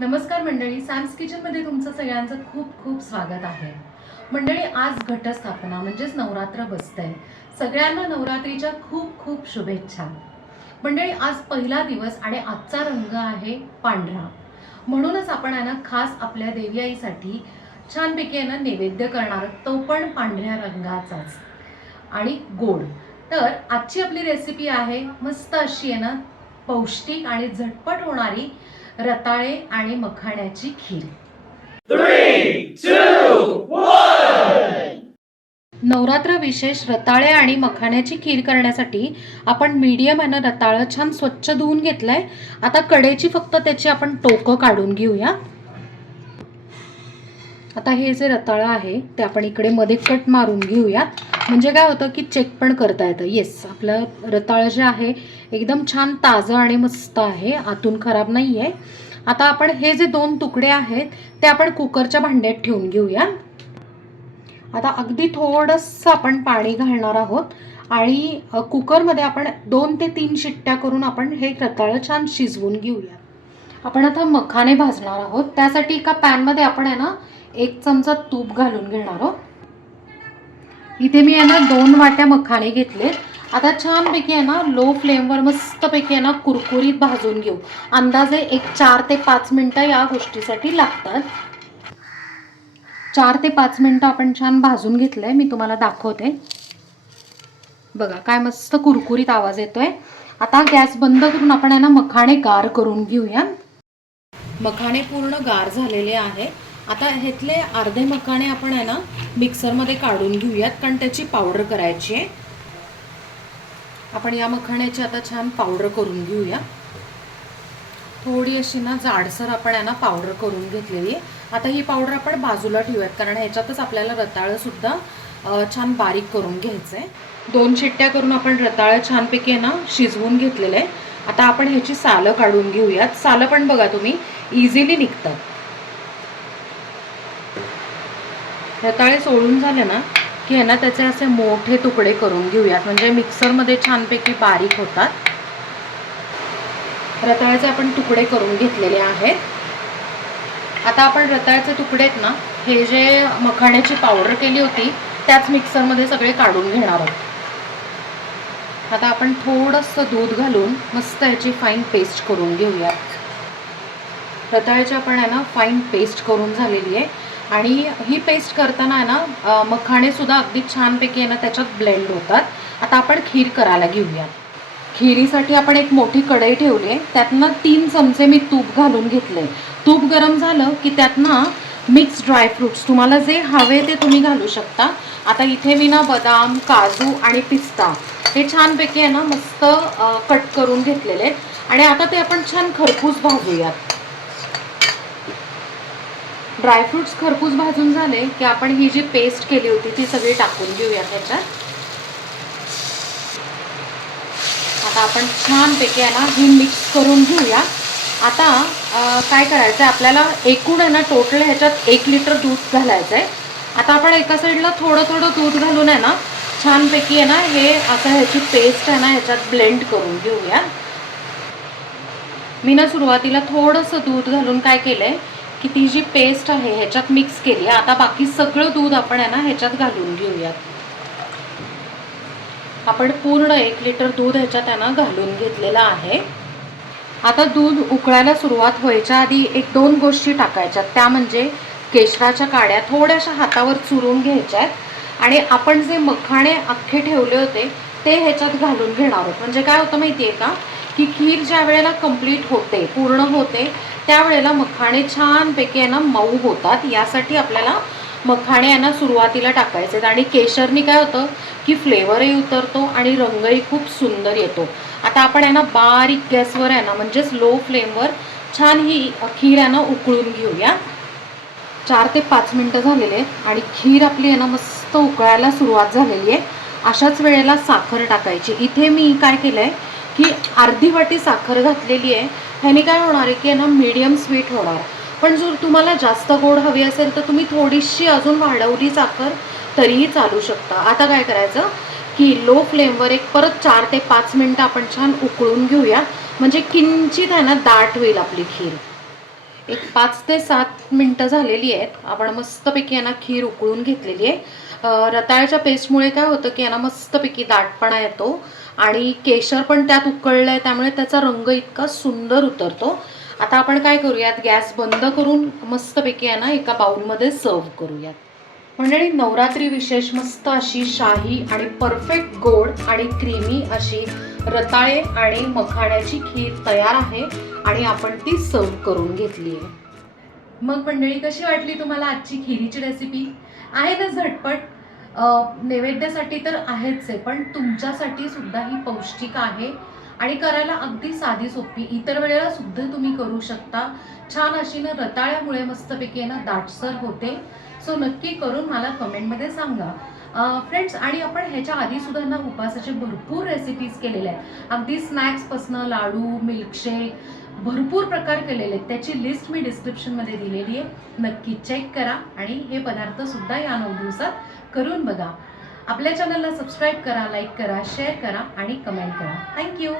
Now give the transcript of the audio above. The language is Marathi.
नमस्कार मंडळी सॅम्स किचनमध्ये तुमचं सगळ्यांचं खूप खूप स्वागत आहे. मंडळी आज घटस्थापना म्हणजेच नवरात्र बसतंय. सगळ्यांना नवरात्रीच्या खूप खूप शुभेच्छा. मंडळी आज पहिला दिवस आणि आजचा रंग आहे पांढरा. म्हणूनच आपण आहे ना खास आपल्या देवी आईसाठी छानपैकी आहे ना नैवेद्य करणार तो पण पांढऱ्या रंगाचाच. आणि गोड. तर आजची आपली रेसिपी आहे मस्त अशी आहे ना पौष्टिक आणि झटपट होणारी रताळे आणि मखाण्याची खीर. नवरात्र विशेष रताळे आणि मखाण्याची खीर करण्यासाठी आपण मीडियम आहे ना रताळं छान स्वच्छ धुवून घेतलंय. आता कडेची फक्त त्याची आपण टोकं काढून घेऊया. आता हे जे रताळं आहे ते आपण इकडे मध्ये कट मारून घेऊया म्हणजे काय होतं की चेक पण करता येतं. येस आपलं रताळ जे आहे एकदम छान ताजं आणि मस्त आहे. आतून खराब नाही आहे आता आपण हे जे दोन तुकडे आहेत ते आपण कुकरच्या भांड्यात ठेवून घेऊया. आता अगदी थोडंसं आपण पाणी घालणार आहोत आणि कुकरमध्ये आपण दोन ते तीन शिट्ट्या करून आपण हे रताळं छान शिजवून घेऊया. आपण आता मखाने भाजणार आहोत. त्यासाठी एका पॅनमध्ये आपण आहे ना एक चमचा तूप घालून घेणार आहोत. इथे मी आहे ना दोन वाट्या मखाने घेतलेत आता छानपैकी आहे ना लो फ्लेमवर मस्तपैकी आहे ना कुरकुरीत भाजून घेऊ. अंदाजे एक चार ते पाच मिनटं या गोष्टीसाठी लागतात. चार ते पाच मिनटं आपण छान भाजून घेतलं आहे मी तुम्हाला दाखवते. बघा काय मस्त कुरकुरीत आवाज येतोय. आता गॅस बंद करून आपण आहे ना मखाणे गार करून घेऊया. मखाणे पूर्ण गार झालेले आहे. आता ह्यातले अर्धे मखाणे आपण आहे ना मिक्सरमध्ये काढून घेऊयात कारण त्याची पावडर करायची आहे. आपण या मखाण्याची आता छान पावडर करून घेऊया. थोडी अशी ना जाडसर आपण आहे ना पावडर करून घेतलेली आहे. आता ही पावडर आपण बाजूला ठेवूयात कारण ह्याच्यातच आपल्याला रताळं सुद्धा छान बारीक करून घ्यायचं आहे दोन शिट्ट्या करून आपण रताळं छानपैकी आहे ना शिजवून घेतलेलं आहे. आता आपण ह्याची सालं काढून घेऊयात. सालं पण बघा तुम्ही इझिली निघतात. रताळे सोडून झाले ना की ह्यांना त्याचे असे मोठे तुकडे करून घेऊयात. म्हणजे मिक्सरमध्ये छानपैकी बारीक होतात. रताळ्याचे आपण तुकडे करून घेतलेले आहेत. आता आपण रताळ्याचे तुकडे आहेत ना हे जे मखाण्याची पावडर केली होती त्याच मिक्सरमध्ये सगळे काढून घेणार आहोत. आता आपण थोडंसं दूध घालून मस्त याची फाईन पेस्ट करून घेऊयात. रताळ्याची आपण आहे ना फाईन पेस्ट करून झालेली आहे. आणि ही पेस्ट करताना आहे ना अ, मखाणे सुद्धा अगदी छानपैकी आहे ना त्याच्यात ब्लेंड होतात. आता आपण खीर करायला घेऊया. खिरीसाठी आपण एक मोठी कढई ठेवली आहे. त्यातनं तीन चमचे मी तूप घालून घेतले तूप गरम झालं की त्यातनं मिक्स ड्रायफ्रुट्स तुम्हाला जे हवे ते तुम्ही घालू शकता. आता इथे मी ना बदाम काजू आणि पिस्ता हे छानपैकी आहे ना मस्त कट करून घेतलेले आहेत. आणि आता ते आपण छान खरपूस भाजूयात. ड्रायफ्रुट्स खरपूस भाजून झाले की आपण ही जी पेस्ट केली होती ती सगळी टाकून घेऊया त्याच्यात. आता आपण छानपैकी आहे ना ही मिक्स करून घेऊया. आता काय करायचं आहे आपल्याला एकूण आहे ना टोटल ह्याच्यात एक लिटर दूध घालायचं आहे आता आपण एका साईडला थोडं थोडं दूध घालून आहे ना छानपैकी आहे ना हे आता ह्याची पेस्ट आहे ना ह्याच्यात ब्लेंड करून घेऊया. मी ना सुरुवातीला थोडंसं दूध घालून काय केलंय की ती जी पेस्ट आहे ह्याच्यात मिक्स केली. आहे आता बाकी सगळं दूध आपण आहे ना ह्याच्यात घालून घेऊयात. आपण पूर्ण एक लिटर दूध ह्याच्यात आहे ना घालून घेतलेलं आहे. आता दूध उकळायला सुरुवात व्हायच्या आधी एक दोन गोष्टी टाकायच्यात. त्या म्हणजे केशराच्या काड्या थोड्याशा हातावर चुरून घ्यायच्या आहेत आणि आपण जे मखाणे अख्खे ठेवले होते ते ह्याच्यात घालून घेणार आहोत. म्हणजे काय होतं माहिती आहे का? की खीर ज्या वेळेला कंप्लीट होते पूर्ण होते त्यावेळेला मखाणे छानपैकी आहे ना मऊ होतात. यासाठी आपल्याला मखाणे यांना सुरुवातीला टाकायचे आहेत. आणि केशरनी काय होतं की फ्लेवरही उतरतो आणि रंगही खूप सुंदर येतो. आता आपण यांना ना बारीक गॅसवर आहे ना म्हणजेच लो फ्लेमवर छान ही खीर आहे ना उकळून घेऊया. चार ते पाच मिनटं झालेले आहेत आणि खीर आपली आहे ना मस्त उकळायला सुरुवात झालेली आहे. अशाच वेळेला साखर टाकायची. इथे मी काय केलं आहे की अर्धी वाटी साखर घातलेली आहे. ह्याने काय होणार आहे की ना मीडियम स्वीट होणार. पण जर तुम्हाला जास्त गोड हवी असेल तर तुम्ही थोडीशी अजून वाढवली साखर तरीही चालू शकता. आता काय करायचं की लो फ्लेमवर एक परत चार ते पाच मिनटं आपण छान उकळून घेऊया. म्हणजे किंचित आहे ना दाट होईल आपली खीर. एक पाच ते सात मिनटं झालेली आहेत. आपण मस्तपैकी यांना खीर उकळून घेतलेली आहे. रताळ्याच्या पेस्टमुळे काय होतं की यांना मस्तपैकी दाटपणा येतो. आणि केशर पण त्यात उकळलं आहे त्यामुळे त्याचा रंग इतका सुंदर उतरतो. आता आपण काय करूयात? गॅस बंद करून मस्तपैकी यांना एका बाउलमध्ये सर्व करूयात. मंडळी नवरात्री विशेष मस्त अशी शाही आणि परफेक्ट गोड आणि क्रीमी अशी रताळे आणि मखाण्याची खीर तयार आहे आणि आपण ती सर्व करून घेतली आहे. मग मंडळी कशी वाटली तुम्हाला आजची खिरीची रेसिपी आहे ना झटपट? नैवेद्यासाठी तर आहेच आहे पण तुमच्यासाठी सुद्धा ही पौष्टिक आहे आणि करायला अगदी साधी सोपी. इतर वेळेला सुद्धा तुम्ही करू शकता. छान अशी ना रताळ्यामुळे मस्तपैकी ना दाटसर होते. सो नक्की करून मला कमेंटमध्ये सांगा. फ्रेंड्स आणि आपण ह्याच्या आधी सुद्धा ना उपासाचे भरपूर रेसिपीज केलेल्या आहेत. अगदी स्नॅक्सपासनं लाडू मिल्कशेक भरपूर प्रकार केलेले आहेत. त्याची लिस्ट मी डिस्क्रिप्शनमध्ये दिलेली आहे. नक्की चेक करा. आणि हे पदार्थ सुद्धा या नऊ दिवसात करून बघा. आपल्या चॅनलला सबस्क्राईब करा लाईक करा शेअर करा आणि कमेंट करा. थँक्यू